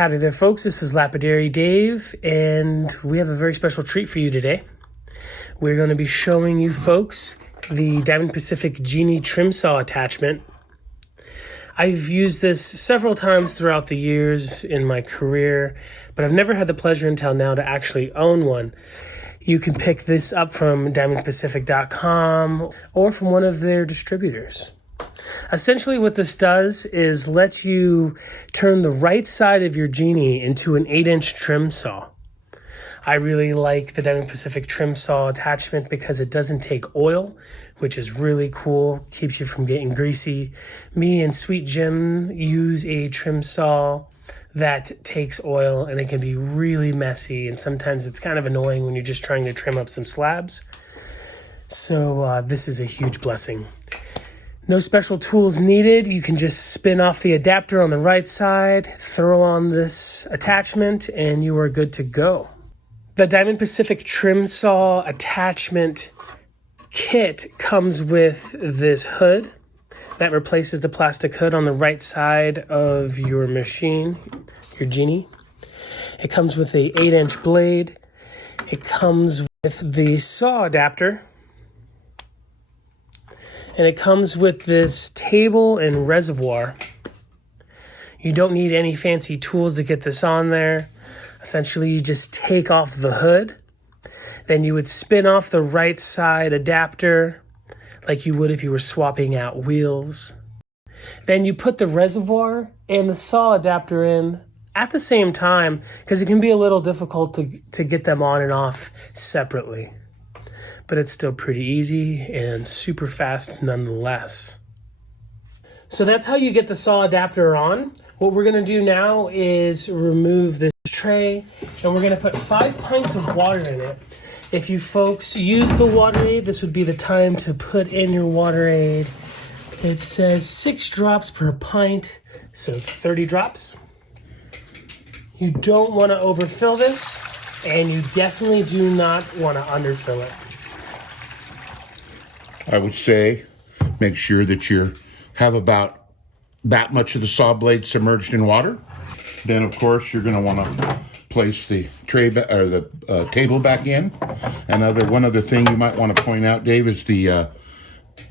Howdy there, folks. This is Lapidary Dave, and we have a very special treat for you today. We're going to be showing you folks the Diamond Pacific Genie Trim Saw Attachment. I've used this several times throughout the years in my career, but I've never had the pleasure until now to actually own one. You can pick this up from diamondpacific.com or from one of their distributors. Essentially what this does is lets you turn the right side of your Genie into an 8-inch trim saw. I really like the Diamond Pacific Trim Saw Attachment because it doesn't take oil, which is really cool, keeps you from getting greasy. Me and Sweet Jim use a trim saw that takes oil, and it can be really messy, and sometimes it's kind of annoying when you're just trying to trim up some slabs. So this is a huge blessing. No special tools needed. You can just spin off the adapter on the right side, throw on this attachment, and you are good to go. The Diamond Pacific Trim Saw Attachment kit comes with this hood that replaces the plastic hood on the right side of your machine, your Genie. It comes with a 8-inch blade. It comes with the saw adapter. And it comes with this table and reservoir. You don't need any fancy tools to get this on there. Essentially, you just take off the hood. Then you would spin off the right side adapter like you would if you were swapping out wheels. Then you put the reservoir and the saw adapter in at the same time because it can be a little difficult to get them on and off separately. But it's still pretty easy and super fast nonetheless. So that's how you get the saw adapter on. What we're gonna do now is remove this tray, and we're gonna put 5 pints of water in it. If you folks use the WaterAid, this would be the time to put in your WaterAid. It says 6 drops per pint, so 30 drops. You don't wanna overfill this, and you definitely do not wanna underfill it. I would say make sure that you have about that much of the saw blade submerged in water. Then, of course, you're going to want to place the tray or the table back in. One other thing you might want to point out, Dave, is the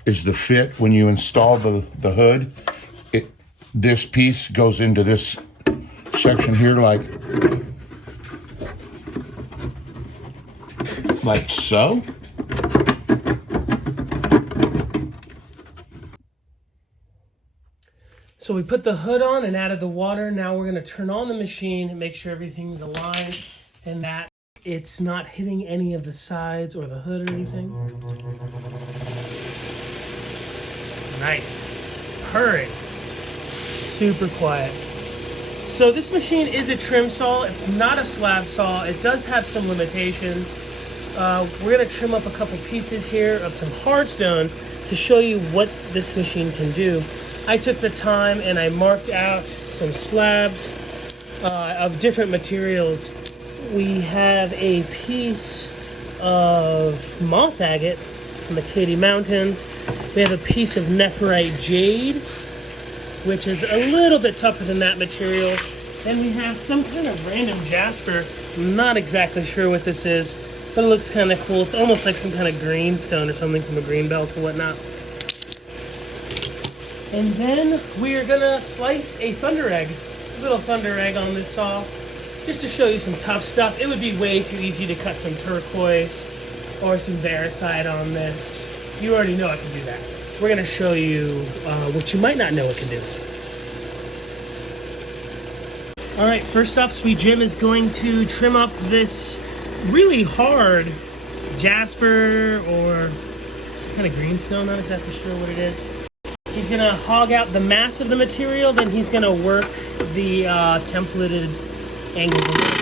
fit when you install the hood. This piece goes into this section here like so. So we put the hood on and added the water. Now we're gonna turn on the machine and make sure everything's aligned and that it's not hitting any of the sides or the hood or anything. Nice, purring, super quiet. So this machine is a trim saw. It's not a slab saw. It does have some limitations. We're gonna trim up a couple pieces here of some hardstone to show you what this machine can do. I took the time and I marked out some slabs of different materials. We have a piece of moss agate from the Katy Mountains. We have a piece of nephrite jade, which is a little bit tougher than that material. And we have some kind of random jasper. I'm not exactly sure what this is, but it looks kind of cool. It's almost like some kind of greenstone or something from a green belt or whatnot. And then we are gonna slice a thunder egg, a little thunder egg on this saw, just to show you some tough stuff. It would be way too easy to cut some turquoise or some varicite on this. You already know I can do that. We're gonna show you what you might not know it can do. All right, first off, Sweet Jim is going to trim up this really hard jasper or some kind of greenstone, not exactly sure what it is. He's gonna hog out the mass of the material, then he's gonna work the templated angles a little bit.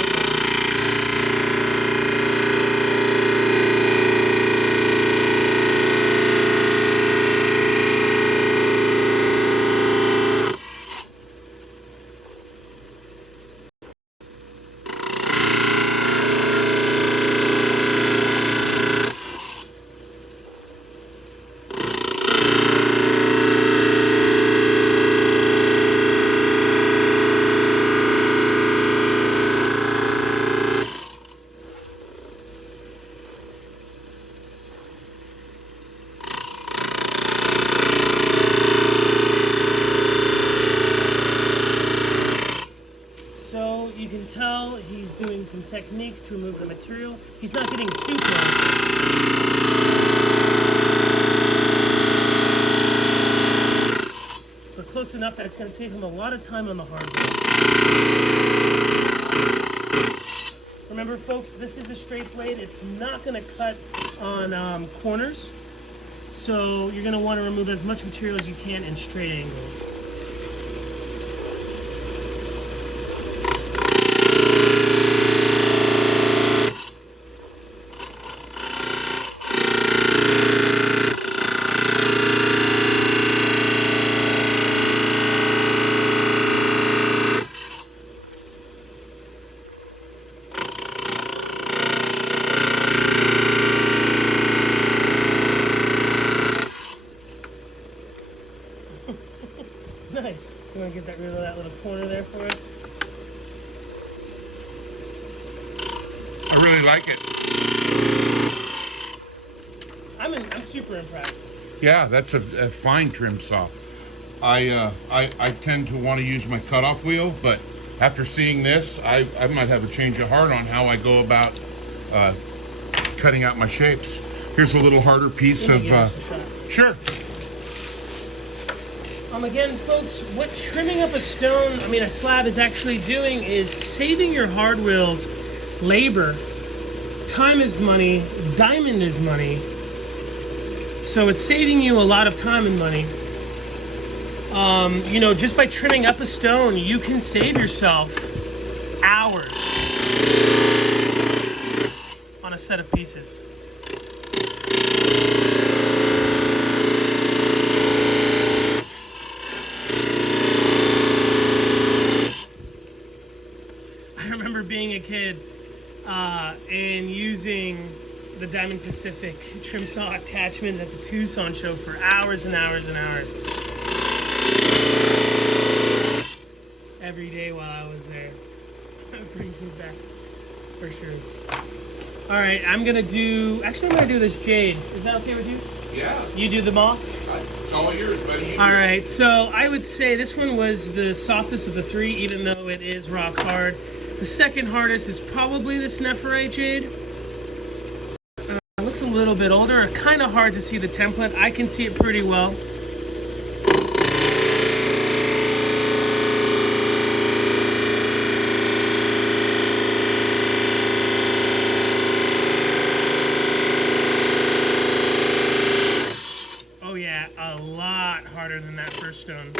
you can tell he's doing some techniques to remove the material. He's not getting too close. But close enough that it's going to save him a lot of time on the hardware. Remember, folks, this is a straight blade. It's not going to cut on corners. So you're going to want to remove as much material as you can in straight angles. Nice. You want to get rid of that little corner there for us? I really like it. I'm super impressed. Yeah, that's a fine trim saw. I tend to want to use my cutoff wheel, but after seeing this, I might have a change of heart on how I go about cutting out my shapes. Here's a little harder piece of. Sure. Again, folks, what trimming up a slab is actually doing is saving your hard wheels labor. Time is money, diamond is money. So it's saving you a lot of time and money. You know, just by trimming up a stone, you can save yourself hours on a set of pieces. Being a kid and using the Diamond Pacific Trim Saw Attachment at the Tucson show for hours and hours and hours. Every day while I was there. That brings me back, for sure. Alright, I'm going to do this jade. Is that okay with you? Yeah. You do the moss? It's all yours, buddy. Alright, so I would say this one was the softest of the three, even though it is rock hard. The second hardest is probably the Snefferite Jade. It looks a little bit older, kind of hard to see the template. I can see it pretty well. Oh yeah, a lot harder than that first stone.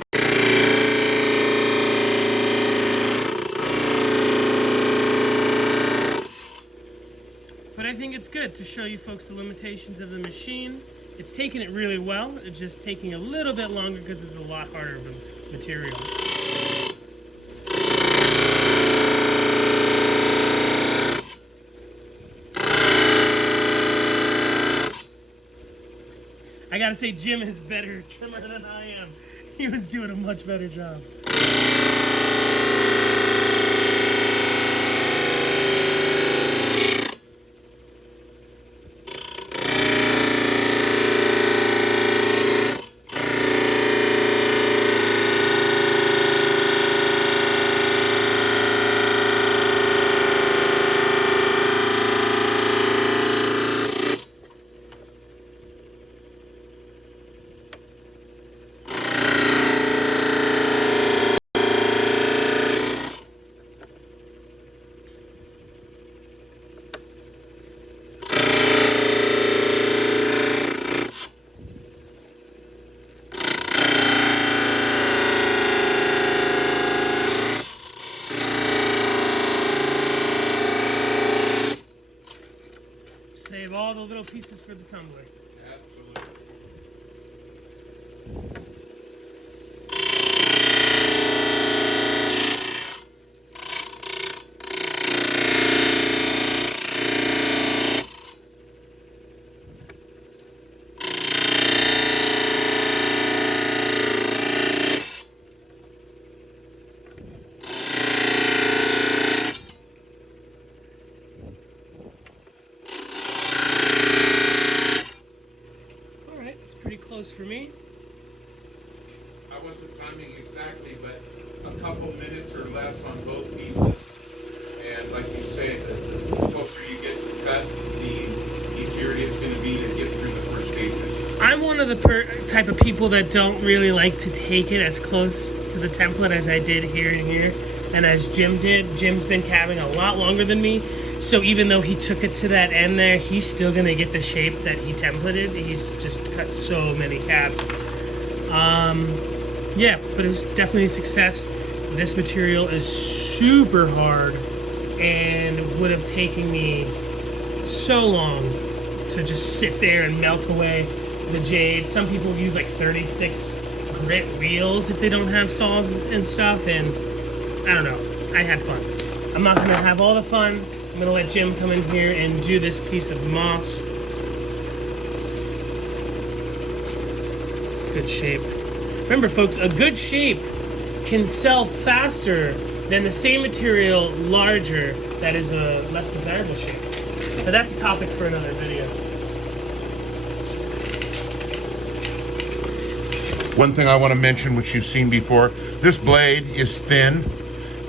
But I think it's good to show you folks the limitations of the machine. It's taking it really well. It's just taking a little bit longer because it's a lot harder of a material. I gotta say, Jim is better trimmer than I am. He was doing a much better job. Save all the little pieces for the tumbler. Absolutely. Pretty close for me. I wasn't timing exactly, but a couple minutes or less on both pieces. like you say, the closer you get to cut, the easier it is going to be to get through the first stages. I'm one of the type of people that don't really like to take it as close to the template as I did here and here, and as Jim did. Jim's been cabbing a lot longer than me, so even though he took it to that end there, he's still going to get the shape that he templated. He's just cut so many cabs. Yeah, but it was definitely a success. This material is super hard and would have taken me so long to just sit there and melt away the jade. Some people use like 36 grit reels if they don't have saws and stuff, and I don't know. I had fun. I'm not going to have all the fun. I'm going to let Jim come in here and do this piece of moss. Good shape. Remember, folks, a good shape can sell faster than the same material larger that is a less desirable shape. But that's a topic for another video. One thing I want to mention, which you've seen before, this blade is thin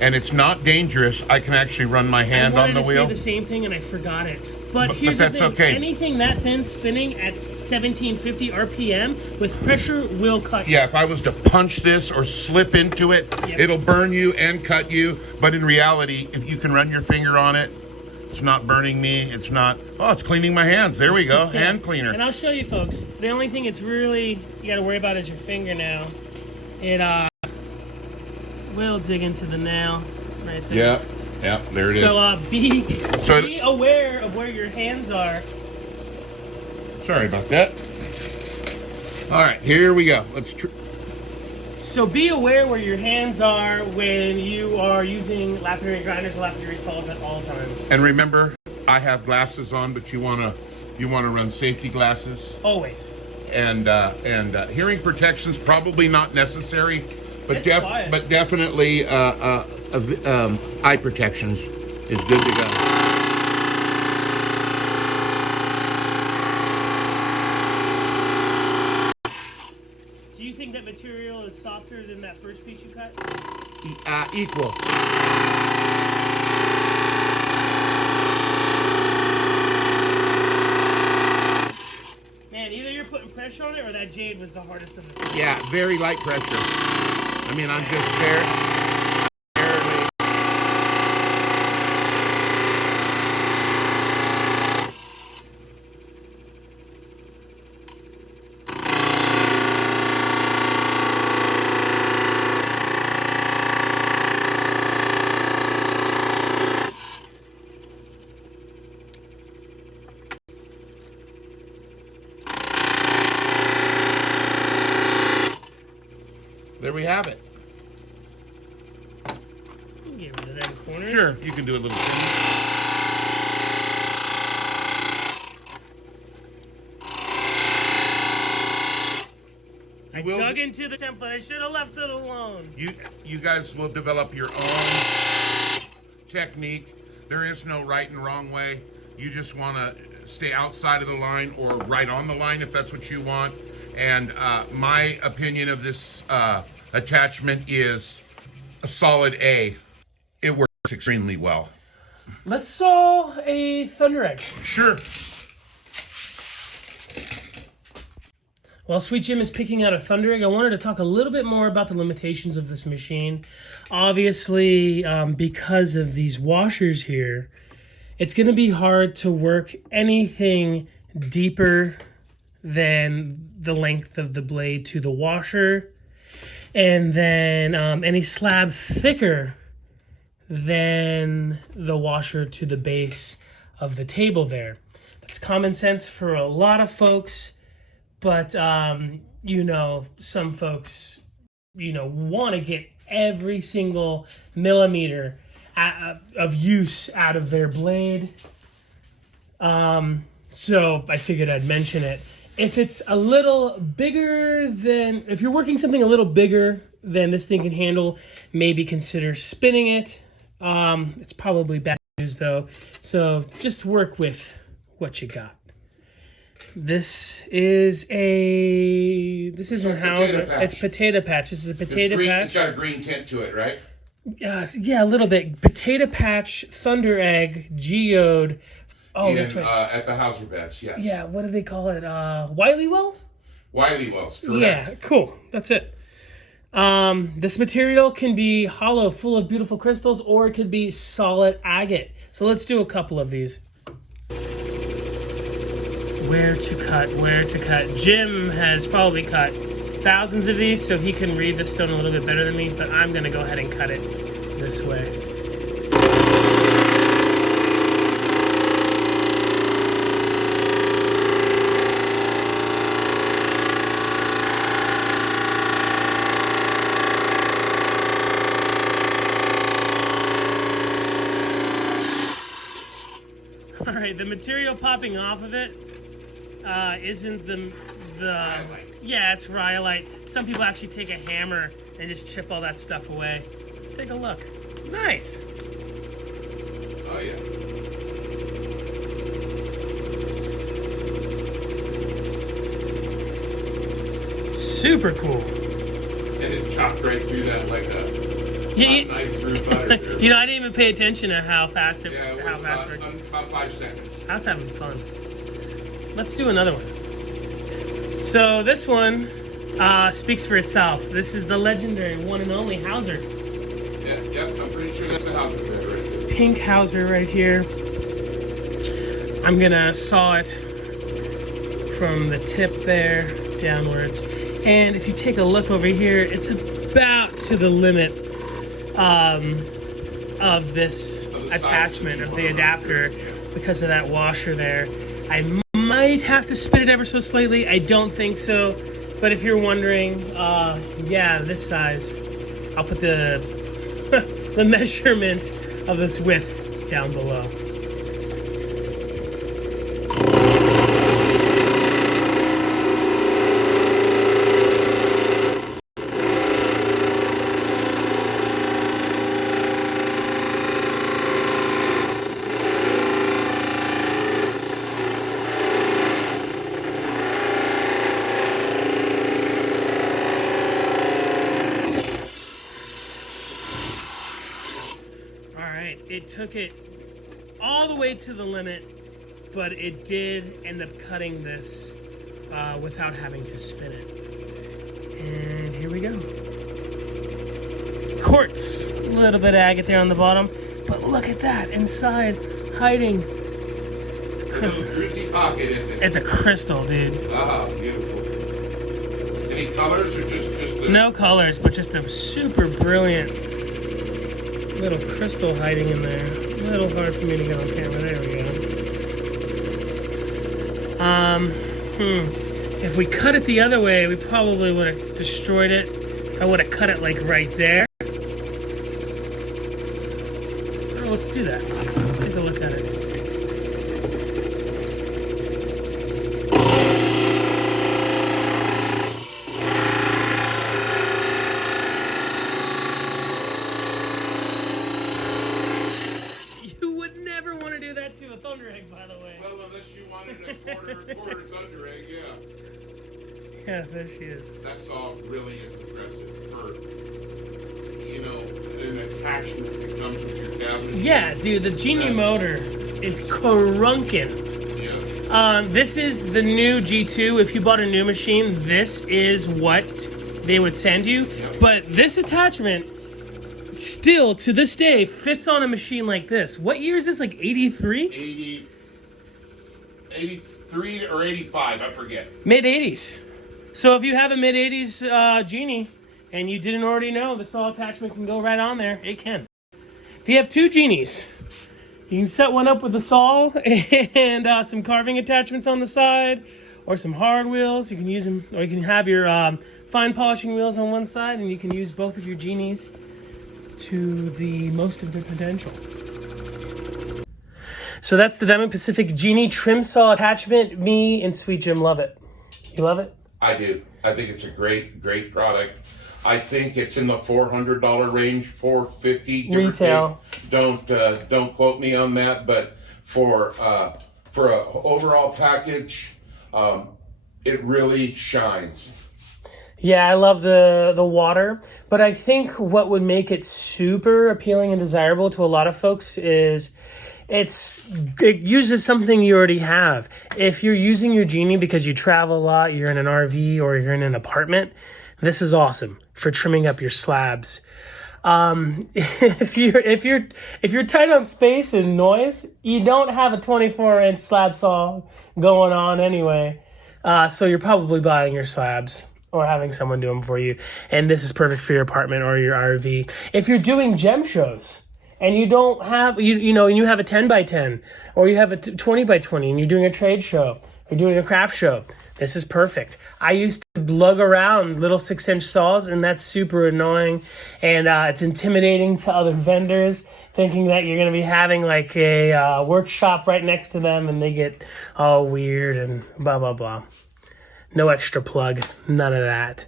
and it's not dangerous. I can actually run my hand on the wheel. I wanted to say the same thing and I forgot it. But here's the thing, okay. Anything that thin spinning at 1750 RPM with pressure will cut you. Yeah, if I was to punch this or slip into it, yep, it'll burn you and cut you. But in reality, if you can run your finger on it, it's not burning me. It's not, oh, it's cleaning my hands. There we go, yeah. Hand cleaner. And I'll show you, folks. The only thing it's really, you got to worry about is your finger now. It will dig into the nail right there. Yeah. Yeah, there it is. So be aware of where your hands are. Sorry about that. All right, here we go. So be aware where your hands are when you are using lapidary grinders and lapidary saws at all times. And remember, I have glasses on, but you wanna run safety glasses. Always. And hearing protection's probably not necessary, but definitely eye protection is good to go. Do you think that material is softer than that first piece you cut? Equal. Man, either you're putting pressure on it or that jade was the hardest of it. Yeah, very light pressure. I mean, I'm just barely. There we have it. You can get rid of them corners. Sure, you can do a little thing. I dug into the template. I should have left it alone. You guys will develop your own technique. There is no right and wrong way. You just want to stay outside of the line or right on the line if that's what you want. And my opinion of this attachment is a solid A. It works extremely well. Let's saw a Thunder Egg. Sure. While Sweet Jim is picking out a Thunder Egg, I wanted to talk a little bit more about the limitations of this machine. Obviously, because of these washers here, it's going to be hard to work anything deeper than the length of the blade to the washer, and then any slab thicker than the washer to the base of the table there. That's common sense for a lot of folks, but you know, some folks, you know, want to get every single millimeter of use out of their blade. So I figured I'd mention it. If it's a little bigger than, if you're working something a little bigger than this thing can handle, maybe consider spinning it. It's probably bad news though. So just work with what you got. This isn't Hauser. It's Potato Patch. This is a Potato Patch. It's got a green tint to it, right? Yeah, a little bit. Potato Patch, Thunder Egg, Geode. Oh, that's right. At the Hauser Beds, yes. Yeah, what do they call it? Wiley Wells? Wiley Wells, correct. Yeah, cool. That's it. This material can be hollow, full of beautiful crystals, or it could be solid agate. So let's do a couple of these. Where to cut, where to cut. Jim has probably cut thousands of these, so he can read the stone a little bit better than me, but I'm going to go ahead and cut it this way. All right, the material popping off of it isn't the yeah, it's rhyolite. Some people actually take a hammer and just chip all that stuff away. Let's take a look. Nice. Oh yeah. Super cool. And it chopped right through that like a knife through butter. You know, I didn't even pay attention to how fast it. Yeah, how fast it worked. About 5 seconds. I was having fun. Let's do another one. So this one speaks for itself. This is the legendary one and only Hauser. Yeah, I'm pretty sure that's the Hauser bed right there. Pink Hauser right here. I'm gonna saw it from the tip there downwards. And if you take a look over here, it's about to the limit of this attachment, of the adapter, because of that washer there. I might have to spin it ever so slightly. I don't think so. But if you're wondering, yeah, this size. I'll put the the measurement of this width down below. It took it all the way to the limit, but it did end up cutting this without having to spin it. And here we go. Quartz, a little bit of agate there on the bottom, but look at that inside, hiding. There's a juicy pocket, isn't it? It's a crystal, dude. Ah, beautiful. Any colors or just a... No colors, but just a super brilliant little crystal hiding in there. A little hard for me to get on camera. There we go. If we cut it the other way, we probably would have destroyed it. I would have cut it like right there. Oh, let's do that. Let's take a look at it. To a thunder egg, by the way. Well, unless you wanted a quarter thunder egg, yeah. Yeah, there she is. That's all really impressive for, you know, an attachment that comes with your cabinet. Yeah, dude, the Genie motor is crunking. Yeah. This is the new G2. If you bought a new machine, this is what they would send you. Yeah. But this attachment still, to this day, fits on a machine like this. What year is this? Like 83? 83 or 85, I forget. Mid-80s. So if you have a mid-80s Genie, and you didn't already know, the saw attachment can go right on there. It can. If you have two Genies, you can set one up with the saw and some carving attachments on the side, or some hard wheels. You can use them, or you can have your fine polishing wheels on one side, and you can use both of your Genies to the most of their potential. So that's the Diamond Pacific Genie Trim Saw Attachment. Me and Sweet Jim love it. You love it? I do. I think it's a great product. I think it's in the $400 range, $450 retail. Don't quote me on that, but for a overall package, it really shines. Yeah, I love the water, but I think what would make it super appealing and desirable to a lot of folks is it uses something you already have. If you're using your Genie because you travel a lot, you're in an RV or you're in an apartment, this is awesome for trimming up your slabs. If you're tight on space and noise, you don't have a 24-inch slab saw going on anyway. So you're probably buying your slabs or having someone do them for you. And this is perfect for your apartment or your RV. If you're doing gem shows and you don't have, and you have a 10 by 10 or you have a 20 by 20 and you're doing a trade show, you're doing a craft show, this is perfect. I used to lug around little 6-inch saws, and that's super annoying. And it's intimidating to other vendors, thinking that you're going to be having like a workshop right next to them, and they get all weird and blah, blah, blah. No extra plug. None of that.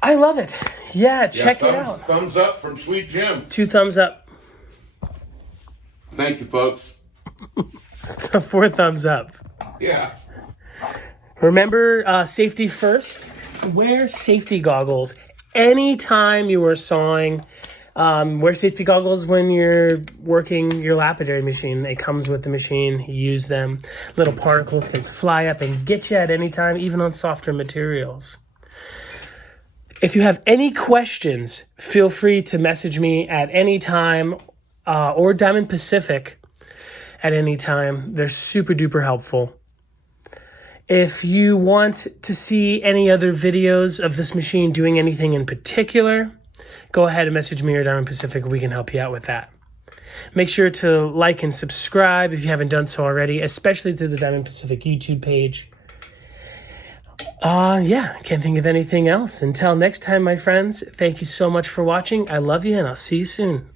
I love it. Yeah, check it out. Thumbs up from Sweet Jim. 2 thumbs up. Thank you, folks. 4 thumbs up. Yeah. Remember, safety first. Wear safety goggles anytime you are sawing. Wear safety goggles when you're working your lapidary machine. It comes with the machine. Use them. Little particles can fly up and get you at any time, even on softer materials. If you have any questions, feel free to message me at any time or Diamond Pacific at any time. They're super duper helpful. If you want to see any other videos of this machine doing anything in particular, go ahead and message me or Diamond Pacific. We can help you out with that. Make sure to like and subscribe if you haven't done so already, especially through the Diamond Pacific YouTube page. Can't think of anything else. Until next time, my friends, thank you so much for watching. I love you, and I'll see you soon.